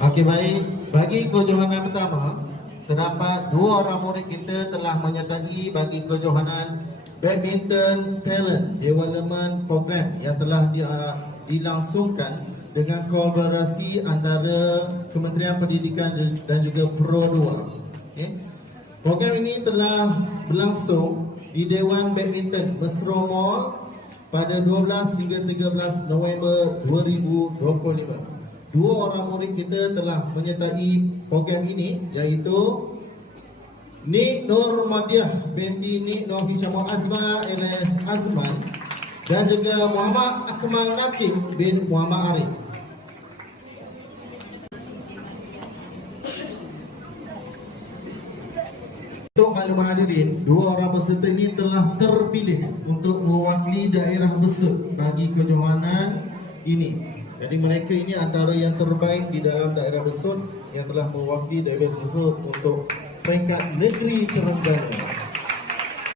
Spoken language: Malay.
Okey, baik. Bagi kejohanan pertama, terdapat 2 orang murid kita telah menyertai bagi kejohanan Badminton Talent Development Program yang telah dilangsungkan dengan kolaborasi antara Kementerian Pendidikan dan juga Pro 2. Okay. Program ini telah berlangsung di Dewan Badminton Mesro Mall pada 12 hingga 13 November 2025. 2 orang murid kita telah menyertai program ini, iaitu Nik Nur Madiah binti Nik Nur Hishamah Azma alias Azman dan juga Muhammad Akmal Nakib bin Muhammad Arif. Untuk makluman hadirin, 2 orang peserta ini telah terpilih untuk mewakili daerah Besut bagi kejohanan ini. Jadi mereka ini antara yang terbaik di dalam daerah Besut yang telah mewakili daerah Besut untuk peringkat negeri Terengganu.